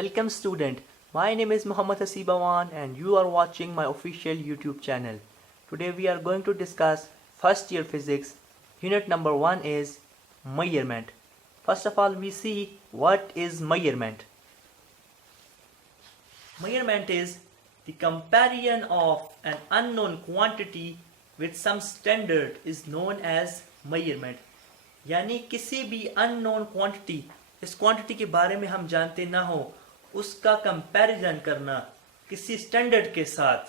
Welcome student, my name is Muhammad Hasib Awan and you are watching my official YouTube channel. Today we are going to discuss first year physics. Unit number 1 is measurement. First of all we see what is measurement. Measurement is the comparison of an unknown quantity with some standard is known as measurement. यानी किसी भी unknown quantity, इस quantity के बारे में हम जानते ना हो, उसका कंपैरिजन करना किसी स्टैंडर्ड के साथ,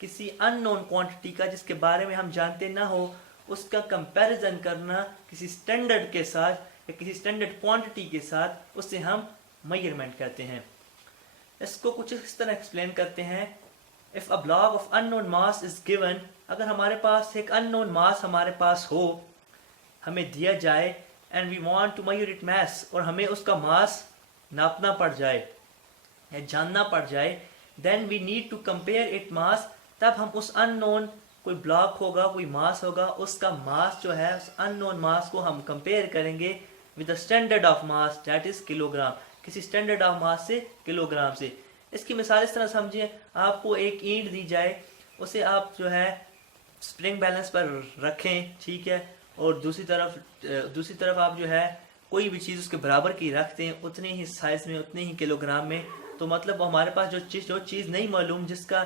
किसी अननोन क्वांटिटी का जिसके बारे में हम जानते ना हो उसका कंपैरिजन करना किसी स्टैंडर्ड के साथ या किसी स्टैंडर्ड क्वांटिटी के साथ, उसे हम मेजरमेंट कहते हैं. इसको कुछ इस तरह एक्सप्लेन करते हैं. If a block of unknown mass is given, अगर हमारे पास एक अननोन मास हमारे पास हो, हमें दिया जाए and we want to measure it mass, और हमें उसका मास नापना पड़ जाए या जानना पड़ जाए, then we need to compare it mass. तब हम उस अननोन, कोई ब्लॉक होगा, कोई मास होगा, उसका मास जो है उस अननोन मास को हम कंपेयर करेंगे with the standard of mass that is kilogram, किसी स्टैंडर्ड ऑफ मास से, किलोग्राम से. इसकी मिसाल इस तरह समझिए, आपको एक ईंट दी जाए, उसे आप जो है स्प्रिंग बैलेंस पर रखें, ठीक है, और दूसरी तरफ आप जो है कोई भी चीज़ उसके बराबर की रखते हैं, उतने ही साइज में, उतने ही किलोग्राम में. तो मतलब हमारे पास जो चीज़ नहीं मालूम, जिसका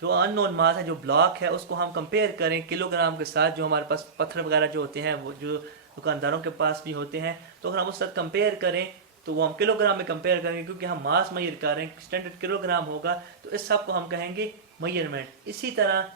जो अननोन मास है, जो ब्लॉक है, उसको हम कंपेयर करें किलोग्राम के साथ. जो हमारे पास पत्थर वगैरह जो होते हैं, वो जो दुकानदारों के पास भी होते हैं, तो अगर हम उसके साथ कंपेयर करें तो वो हम किलोग्राम में कंपेयर करेंगे, क्योंकि हम मास मेजर कर रहे हैं, स्टैंडर्ड किलोग्राम होगा, तो इस सब को हम कहेंगे मेजरमेंट. इसी तरह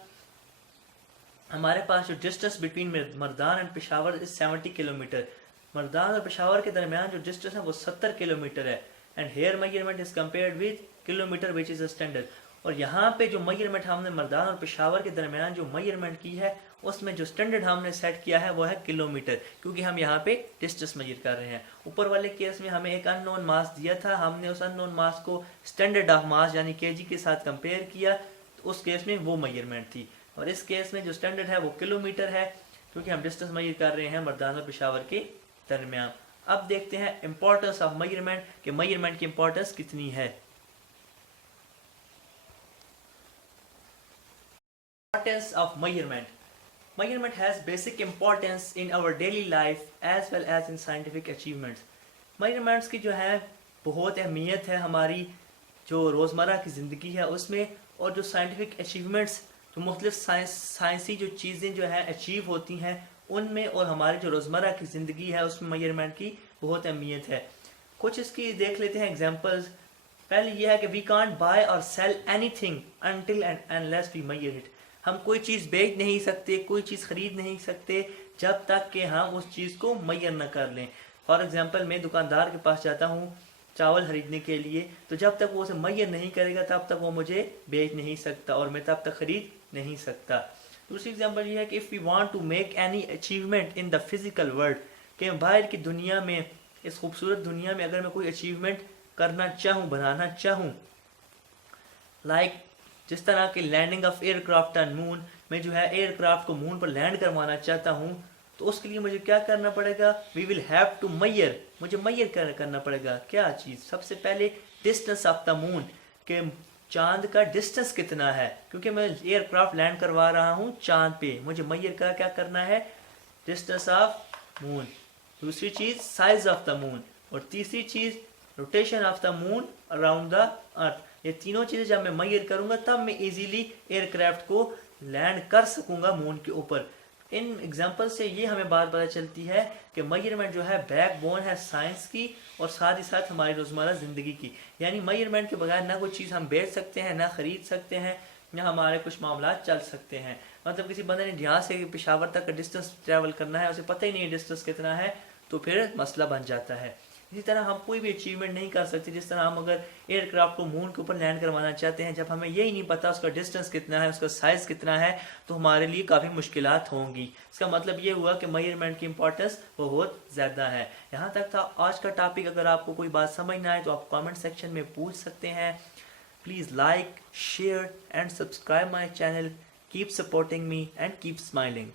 हमारे पास जो distance between Mardan and Peshawar is 70 kilometre. Mardan और पेशावर के दरमियान जो डिस्टेंस है वो 70 किलोमीटर है. And here measurement is compared with kilometre which is a standard. और यहाँ पे जो मेजरमेंट हमने मर्दान और पेशावर के दरमियान जो मेजरमेंट की है, उसमें जो स्टैंडर्ड हमने सेट किया है वो है किलोमीटर, क्योंकि हम यहाँ पे डिस्टेंस मेजर कर रहे हैं. ऊपर वाले केस में हमें एक अननोन मास दिया था, हमने उस अननोन मास को स्टैंडर्ड ऑफ मास यानी केजी के साथ कंपेयर किया, तो उस केस में वो मेजरमेंट थी. और इस केस में जो स्टैंडर्ड है वो किलोमीटर है, क्योंकि हम डिस्टेंस मेजर कर रहे हैं मर्दान और पेशावर के दरमियान. अब देखते हैं इंपॉर्टेंस ऑफ मेजरमेंट, कि मेजरमेंट की इंपॉर्टेंस कितनी है. Importance of measurement. Measurement has basic importance in our daily life as well as in scientific achievements. Measurements की जो है बहुत अहमियत है हमारी जो रोज़मर्रा की ज़िंदगी है उसमें, और जो साइंटिफिक अचीवमेंट्स, जो मुख्तलिफ साइंसी जो चीज़ें जो है अचीव होती हैं उनमें, और हमारी जो रोज़मर्रा की ज़िंदगी है उसमें मेजरमेंट की बहुत अहमियत है. कुछ इसकी देख लेते हैं एग्जांपल्स. पहले यह है कि वी कांट बाय और sell anything until and unless we measure it. हम कोई चीज़ बेच नहीं सकते, कोई चीज़ खरीद नहीं सकते जब तक कि हम उस चीज़ को मेजर न कर लें. फॉर एग्जांपल, मैं दुकानदार के पास जाता हूँ चावल खरीदने के लिए, तो जब तक वो उसे मेजर नहीं करेगा तब तक वो मुझे बेच नहीं सकता और मैं तब तक खरीद नहीं सकता. दूसरी एग्जांपल ये है कि if we want to make any achievement in the physical world, कि बाहर की दुनिया में, इस खूबसूरत दुनिया में अगर मैं कोई अचीवमेंट करना चाहूँ, बनाना चाहूँ, लाइक जिस तरह की landing of aircraft on moon, मैं जो है एयरक्राफ्ट को मून पर लैंड करवाना चाहता हूँ, तो उसके लिए मुझे क्या करना पड़ेगा, we will have to measure, मुझे मेजर करना पड़ेगा. क्या चीज़? सबसे पहले डिस्टेंस ऑफ द मून, के चांद का डिस्टेंस कितना है, क्योंकि मैं एयरक्राफ्ट लैंड करवा रहा हूँ चांद पे, मुझे मेजर का क्या करना है, डिस्टेंस ऑफ मून. दूसरी चीज़ साइज ऑफ द मून, और तीसरी चीज़ rotation of the moon around the earth. ये तीनों चीज़ें जब मैं मेजर करूंगा तब मैं इजीली एयरक्राफ्ट को लैंड कर सकूंगा मून के ऊपर. इन एग्जांपल से ये हमें बात पता चलती है कि मेजरमेंट जो है बैकबोन है साइंस की, और साथ ही साथ हमारी रोज़मर्रा ज़िंदगी की. यानी मेजरमेंट के बगैर ना कोई चीज़ हम बेच सकते हैं, ना ख़रीद सकते हैं, ना हमारे कुछ मामला चल सकते हैं. मतलब किसी बंदे ने यहाँ से पेशावर तक का डिस्टेंस ट्रैवल करना है, उसे पता ही नहीं है डिस्टेंस कितना है, तो फिर मसला बन जाता है. इसी तरह हम कोई भी अचीवमेंट नहीं कर सकते. जिस तरह हम अगर एयरक्राफ्ट को मून के ऊपर लैंड करवाना चाहते हैं, जब हमें यही नहीं पता उसका डिस्टेंस कितना है, उसका साइज़ कितना है, तो हमारे लिए काफ़ी मुश्किलात होंगी. इसका मतलब ये हुआ कि मेजरमेंट की इंपॉर्टेंस बहुत ज़्यादा है. यहाँ तक था आज का टॉपिक. अगर आपको कोई बात समझ ना आए तो आप कमेंट सेक्शन में पूछ सकते हैं. Please like, share and subscribe my channel. Keep supporting me and keep smiling.